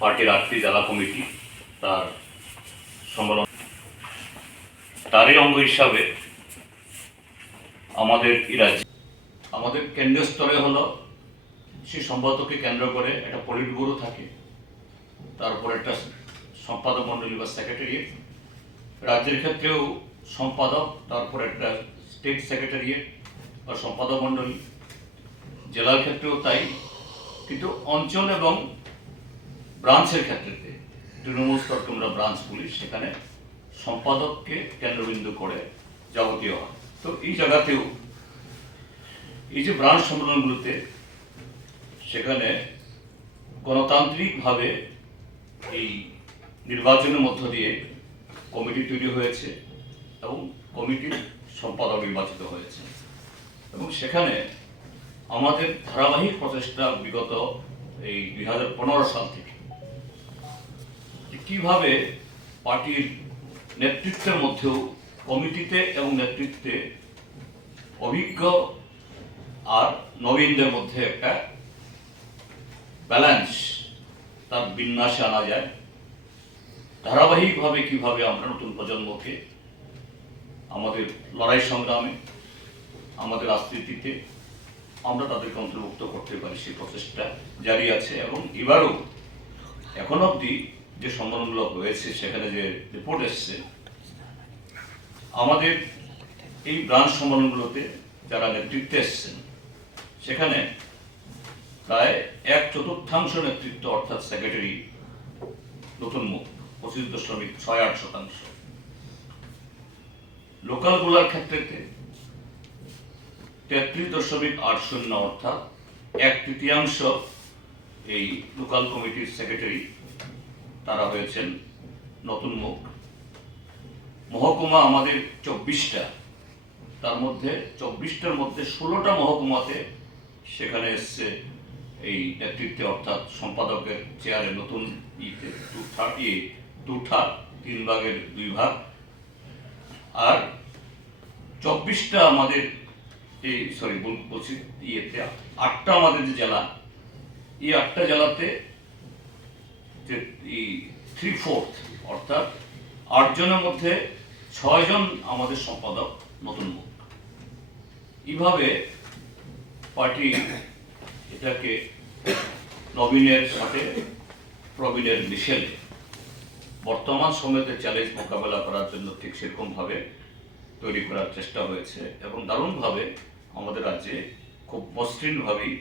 পার্টির 8টি জেলা কমিটি তার সম্মেলন, তারই অঙ্গ হিসাবে আমাদের রাজ্যে আমাদের কেন্দ্রীয় স্তরে হলো সেই সম্পাদককে কেন্দ্র করে একটা পলিট ব্যুরো থাকে, তারপর একটা সম্পাদক মণ্ডলী বা সেক্রেটারিয়েট, রাজ্যের ক্ষেত্রেও সম্পাদক, তারপর একটা স্টেট সেক্রেটারিয়েট বা সম্পাদক মণ্ডলী, জেলার ক্ষেত্রেও তাই। কিন্তু অঞ্চল এবং ব্রাঞ্চের ক্ষেত্রে তৃণমূল স্তর কিংবা ব্রাঞ্চ পুলিশ, সেখানে সম্পাদককে কেন্দ্রবিন্দু করে যাবতীয় হয়। তো এই জায়গাতেও এই যে ব্রাঞ্চ সম্মেলনগুলোতে সেখানে গণতান্ত্রিকভাবে এই নির্বাচনের মধ্য দিয়ে কমিটি তৈরি হয়েছে এবং কমিটির সম্পাদক নির্বাচিত হয়েছে, এবং সেখানে আমাদের ধারাবাহিক প্রচেষ্টা বিগত এই 2015 সাল থেকে কিভাবে পার্টির নেতৃত্বের মধ্যেও কমিটিতে এবং নেতৃত্বে অভিজ্ঞ আর নবীনদের মধ্যে একটা ব্যালেন্স তার বিন্যাসে আনা যায়, ধারাবাহিকভাবে কিভাবে আমরা নতুন প্রজন্মকে আমাদের লড়াই সংগ্রামে, আমাদের রাজনীতিতে আমরা তাদেরকে অন্তর্ভুক্ত করতে পারি, সেই প্রচেষ্টা জারি আছে। এবং এবারও এখন অবধি যে সম্মেলনগুলো হয়েছে সেখানে যে রিপোর্ট এসছে, আমাদের এই ব্রাঞ্চ সম্মেলনগুলোতে যারা নেতৃত্বে এসছেন সেখানে প্রায় 1/4 নেতৃত্ব, অর্থাৎ সেক্রেটারি নতুন মুখ 25.68%। লোকালগুলোর ক্ষেত্রে 33.80, অর্থাৎ 1/3 এই লোকাল কমিটির সেক্রেটারি তারা হয়েছেন নতুন মুখ। মহকুমা আমাদের 24টা, তার মধ্যে 24টার মধ্যে 16টা মহকুমাতে সেখানে এসছে এই নেতৃত্বে, অর্থাৎ সম্পাদকের চেয়ারে নতুন 3 ভাগের 2 ভাগ। আর 24টা আমাদের এই বলছি 8টা আমাদের যে জেলা, এই 8টা জেলাতে যে 3/4, অর্থাৎ 8 জনের মধ্যে 6 জন আমাদের সম্পাদক নতুন মুখ। এইভাবে পার্টি এটাকে নবীনের সাথে প্রবীণের মিশেলে বর্তমান সময়তে চ্যালেঞ্জ মোকাবেলা করার জন্য ঠিক সেরকমভাবে তৈরি করার চেষ্টা হয়েছে, এবং দারুণভাবে আমাদের রাজ্যে খুব মসৃণভাবেই